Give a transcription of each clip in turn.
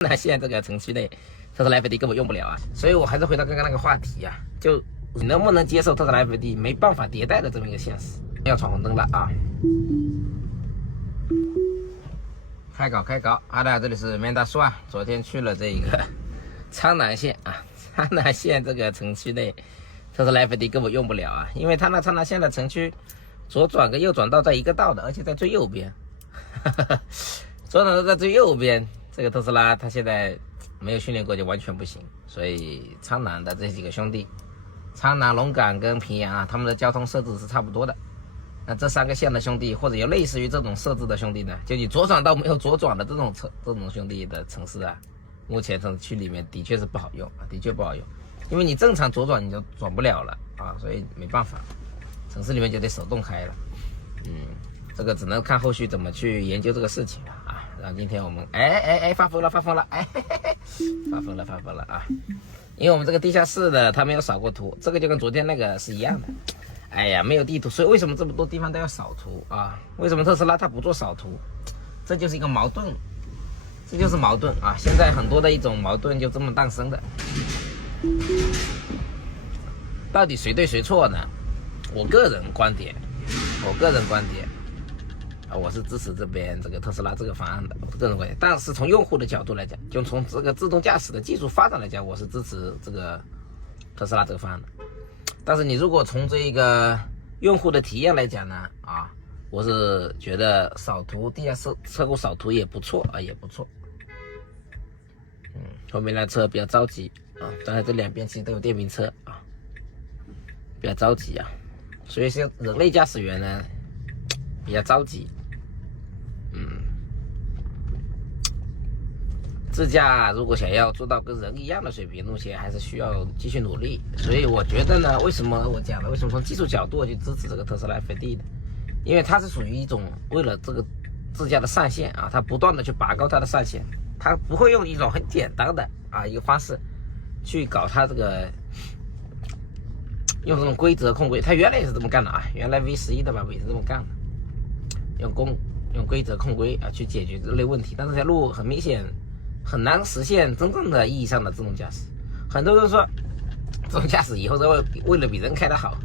那现在这个程序内，特斯拉 FD 根本用不了啊。所以我还是回到刚刚那个话题啊，就你能不能接受特斯拉 FD 没办法迭代的这么一个现实？要闯红灯了啊！开搞，好的，这里是面大叔啊。昨天去了这个苍南县啊，苍南县这个城区内，特斯拉 FD 根本用不了啊，因为它那苍南县的城区左转跟右转道在一个道的，而且在最右边，左转道在最右边。这个特斯拉它现在没有训练过就完全不行，所以苍南的这几个兄弟，苍南、龙岗跟平阳啊，他们的交通设置是差不多的。那这三个县的兄弟，或者有类似于这种设置的兄弟呢，就你左转道没有左转的这种兄弟的城市啊，目前城区里面的确是不好用啊，的确不好用，因为你正常左转你就转不了了啊，所以没办法，城市里面就得手动开了。这个只能看后续怎么去研究这个事情了啊。然后今天我们发疯了，发疯了啊！因为我们这个地下室的它没有扫过图，这个就跟昨天那个是一样的。哎呀，没有地图，所以为什么这么多地方都要扫图啊？为什么特斯拉它不做扫图？这就是一个矛盾，这就是矛盾啊！现在很多的一种矛盾就这么诞生的。到底谁对谁错呢？我个人观点啊，我是支持这边这个特斯拉这个方案的，我个人观点。但是从用户的角度来讲，就从这个自动驾驶的技术发展来讲，我是支持这个特斯拉这个方案的。但是你如果从这个用户的体验来讲呢，啊，我是觉得扫图地下车库扫图也不错啊，也不错。后面那车比较着急啊，当然这两边其实都有电瓶车啊，比较着急啊，所以像人类驾驶员呢比较着急。自驾如果想要做到跟人一样的水平，目前还是需要继续努力。所以我觉得呢，为什么我讲了，为什么从技术角度我去支持这个特斯拉 FD 的？因为它是属于一种为了这个自驾的上限啊，它不断的去拔高它的上限，它不会用一种很简单的一个方式去搞它这个用这种规则控规。它原来也是这么干的啊，原来 V11的吧也是这么干的，用规则控规啊去解决这类问题。但这条路很明显很难实现真正的意义上的自动驾驶。很多人说自动驾驶以后是为了比人开得好，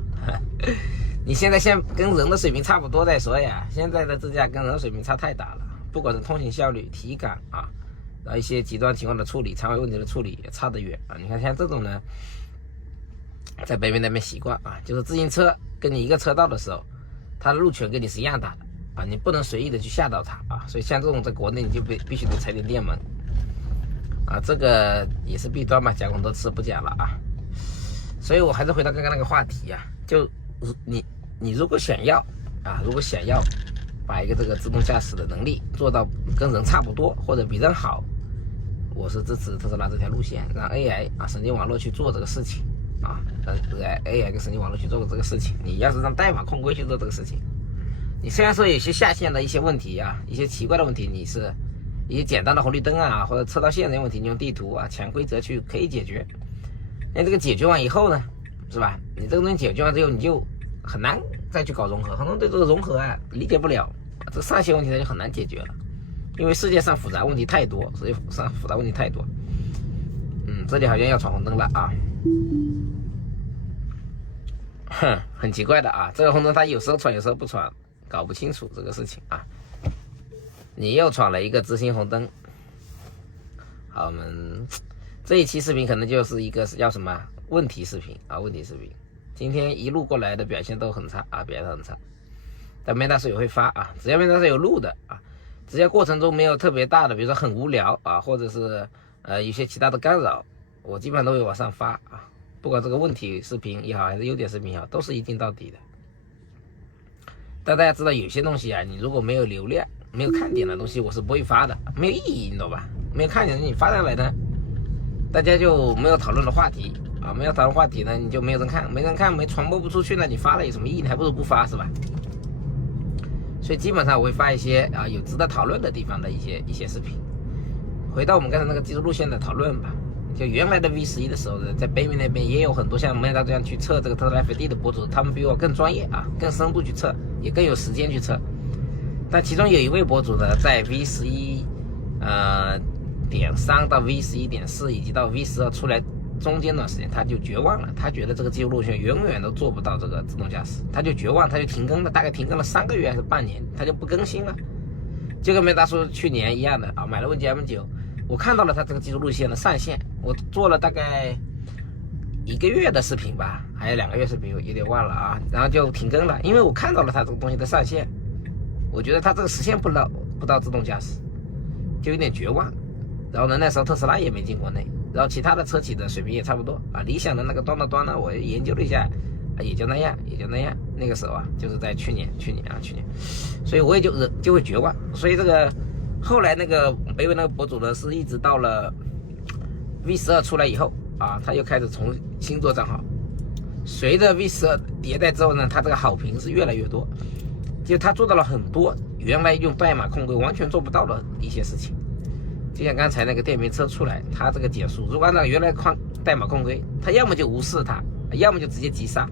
你现在先跟人的水平差不多再说呀。现在的自驾跟人的水平差太大了，不管是通行效率、体感啊，然后一些极端情况的处理、常规问题的处理也差得远啊。你看像这种呢，在北美那边习惯啊，就是自行车跟你一个车道的时候，它的路权跟你是一样大的啊，你不能随意的去吓到它啊。所以像这种在国内你就必须得踩点电门啊，这个也是弊端嘛，讲很多次不讲了啊。所以我还是回到刚刚那个话题啊，就你如果想要把一个这个自动驾驶的能力做到跟人差不多或者比人好，我是支持特斯拉这条路线，让 AI 啊神经网络去做这个事情啊，让 AI 跟神经网络去做这个事情。你要是让代码控规去做这个事情，你虽然说有些下线的一些问题啊，一些奇怪的问题，你是一些简单的红绿灯啊或者车道线的问题，你用地图啊潜规则去可以解决。那这个解决完以后呢，是吧？你这个东西解决完之后，你就很难再去搞融合。很多人对这个融合啊理解不了，这个上限问题它就很难解决了，因为世界上复杂问题太多，所以复杂问题太多。这里好像要闯红灯了啊！很奇怪的啊，这个红灯它有时候闯，有时候不闯，搞不清楚这个事情啊。你又闯了一个直行红灯。好，我们这一期视频可能就是一个叫什么问题视频啊，问题视频。今天一路过来的表现都很差啊，表现很差。但面大叔也会发啊，只要面大叔有录的啊，只要过程中没有特别大的，比如说很无聊啊，或者是有些其他的干扰，我基本上都会往上发啊。不管这个问题视频也好，还是优点视频也好，都是一镜到底的。但大家知道有些东西啊，你如果没有流量、没有看点的东西，我是不会发的，没有意义，你懂吧？没有看点，你发上来呢，大家就没有讨论的话题啊，没有讨论话题呢，你就没有人看，没人看，没传播不出去呢，你发了有什么意义？你还不如不发，是吧？所以基本上我会发一些有值得讨论的地方的一些视频。回到我们刚才那个技术路线的讨论吧，就原来的 V11的时候呢，在北美那边也有很多像面大这样去测这个特斯拉 FD 的博主，他们比我更专业啊，更深度去测，也更有时间去测。但其中有一位博主呢，在 V11 V11.3到 V11.4以及到 V12出来中间段时间，他就绝望了，他觉得这个技术路线永远都做不到这个自动驾驶，他就绝望，他就停更了，大概停更了3个月还是半年，他就不更新了。就跟梅大叔去年一样的啊，买了问界 M9，我看到了他这个技术路线的上线，我做了大概1个月的视频吧，还有2个月视频，我有点忘了啊，然后就停更了，因为我看到了他这个东西的上线，我觉得他这个实现不到自动驾驶，就有点绝望。然后呢，那时候特斯拉也没进国内，然后其他的车企的水平也差不多啊。理想的那个端呢，我研究了一下，也就那样。那个时候啊，就是在去年，所以我也就会绝望。所以这个后来那个北纬那个博主呢，是一直到了 V12出来以后啊，他又开始重新做账号。随着 V12迭代之后呢，他这个好评是越来越多，就他做到了很多原来用代码控规完全做不到的一些事情。就像刚才那个电瓶车出来，它这个减速，如果按照原来代码控规，它要么就无视它，要么就直接急刹，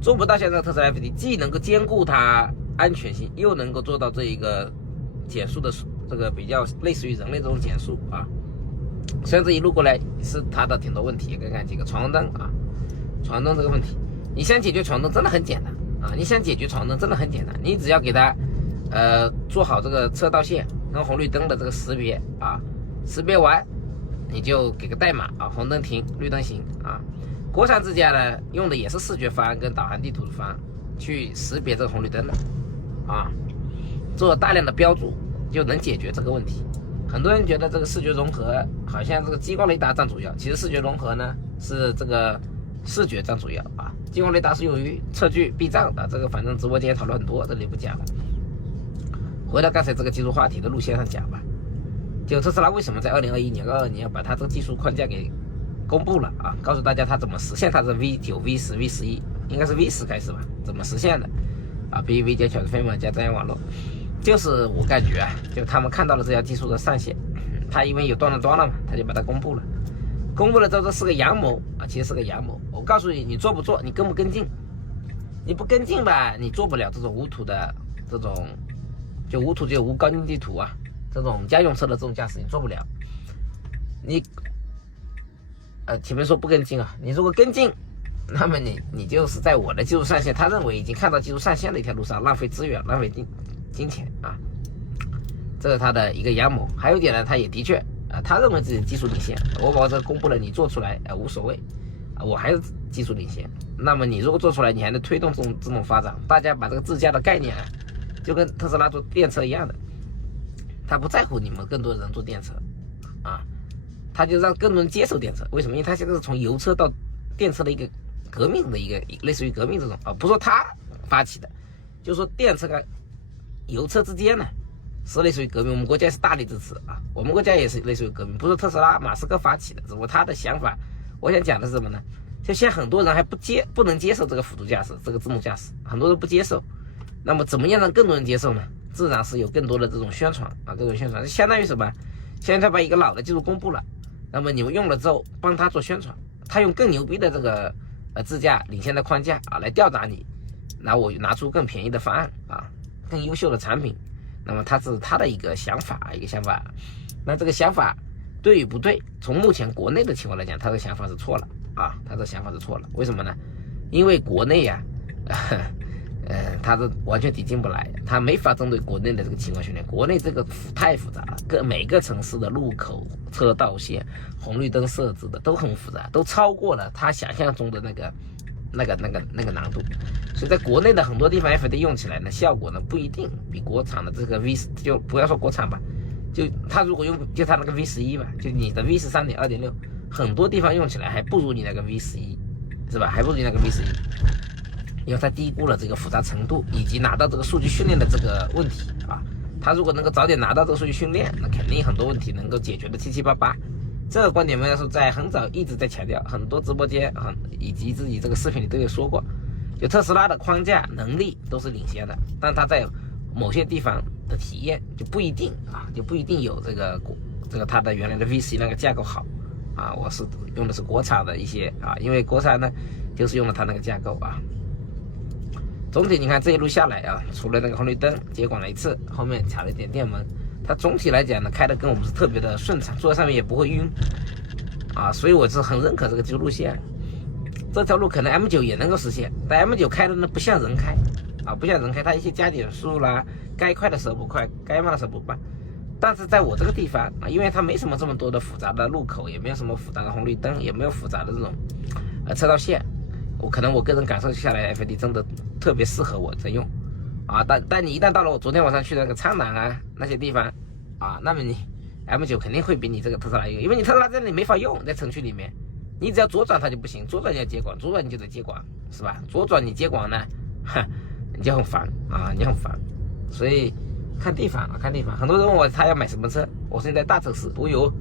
做不到像这个特斯拉 FD 既能够兼顾它安全性，又能够做到这一个减速的这个比较类似于人类这种减速啊。虽然这一路过来是它的挺多问题，看看几个闯红灯啊，闯红灯这个问题，你想解决闯红灯真的很简单啊，你只要给它做好这个车道线跟红绿灯的这个识别啊，识别完你就给个代码啊，红灯停，绿灯行啊。国产自驾呢用的也是视觉方案跟导航地图的方案去识别这个红绿灯的啊，做大量的标注就能解决这个问题。很多人觉得这个视觉融合好像这个激光雷达占主要，其实视觉融合呢是这个视觉占主要啊，激光雷达是用于测距避障的，这个反正直播间也讨论很多，这里不讲了。回到刚才这个技术话题的路线上讲吧，就特斯拉为什么在2021年、22年把它这个技术框架给公布了啊，告诉大家它怎么实现它的 V9、V10、V11，应该是 V10开始吧，怎么实现的啊 ？BEV 加全飞门加专业网络，就是我感觉啊，就他们看到了这条技术的上限，它因为有端了嘛，他就把它公布了。公布了之后，这是个阳谋啊，其实是个阳谋。我告诉你，你做不做，你跟不跟进？你不跟进吧，你做不了这种无图的这种。就无图就无高精地图啊，这种家用车的自动驾驶你做不了。你前面说不跟进啊，你如果跟进，那么你就是在我的技术上限，他认为已经看到技术上限的一条路上浪费资源、浪费金钱啊，这是他的一个阳谋。还有一点呢，他也的确他认为自己技术领先，我把这个公布了，你做出来无所谓我还是技术领先。那么你如果做出来，你还能推动这种自动发展，大家把这个自驾的概念就跟特斯拉做电车一样的，他不在乎你们更多人做电车啊，他就让更多人接受电车。为什么？因为他现在是从油车到电车的一个革命的一个类似于革命这种啊，不说他发起的，就是说电车跟油车之间呢是类似于革命。我们国家是大力支持啊，我们国家也是类似于革命，不是特斯拉马斯克发起的，只不过他的想法。我想讲的是什么呢？就现在很多人还不能接受这个辅助驾驶，这个自动驾驶，很多人不接受。那么怎么样让更多人接受呢？自然是有更多的这种宣传啊，这种宣传相当于什么？现在他把一个老的技术公布了，那么你们用了之后帮他做宣传，他用更牛逼的这个自驾领先的框架啊来吊打你，然后我拿出更便宜的方案啊，更优秀的产品。那么他是他的一个想法。那这个想法对与不对？从目前国内的情况来讲，他的想法是错了啊，为什么呢？因为国内呀它是完全抵近不来，它没法针对国内的这个情况训练。国内这个太复杂了，每个城市的路口、车道线、红绿灯设置的都很复杂，都超过了他想象中的那个难度。所以在国内的很多地方 FD 用起来呢，效果呢不一定比国产的这个 V， 就不要说国产吧，就他如果用就他那个 V11吧，就你的 V13.2.6， 很多地方用起来还不如你那个 V11， 是吧？还不如你那个 V11。因为他低估了这个复杂程度以及拿到这个数据训练的这个问题啊，他如果能够早点拿到这个数据训练，那肯定很多问题能够解决的七七八八。这个观点呢是在很早一直在强调，很多直播间以及自己这个视频里都有说过，就特斯拉的框架能力都是领先的，但它在某些地方的体验就不一定有这个它的原来的 V10 那个架构好啊。我是用的是国产的一些啊，因为国产呢就是用了它那个架构啊。总体你看这一路下来啊，除了那个红绿灯接管了一次，后面卡了一点电门，它总体来讲呢，开的跟我们是特别的顺畅，坐在上面也不会晕啊，所以我是很认可这个技术路线。这条路可能 M9 也能够实现，但 M9 开的呢不像人开啊，不像人开，它一些加减速啦，该快的时候不快，该慢的时候不慢。但是在我这个地方啊，因为它没什么这么多的复杂的路口，也没有什么复杂的红绿灯，也没有复杂的这种车道线，我个人感受下来 ，FD 真的特别适合我在用啊。但你一旦到了我昨天晚上去的那个苍南啊那些地方啊，那么你 M9 肯定会比你这个特斯拉用，因为你特斯拉在那里没法用，在城区里面。你只要左转它就不行，左转你要接管，左转你就得接管，是吧？左转你接管呢，你就很烦啊，你很烦。所以看地方啊，看地方。很多人问我他要买什么车，我现在大城市都有。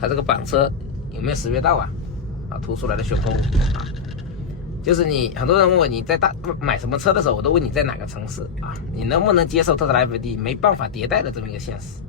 他这个板车有没有识别到啊？凸出来的悬空啊，就是你很多人问我你在买什么车的时候，我都问你在哪个城市啊？你能不能接受特斯拉 FD 没办法迭代的这么一个现实？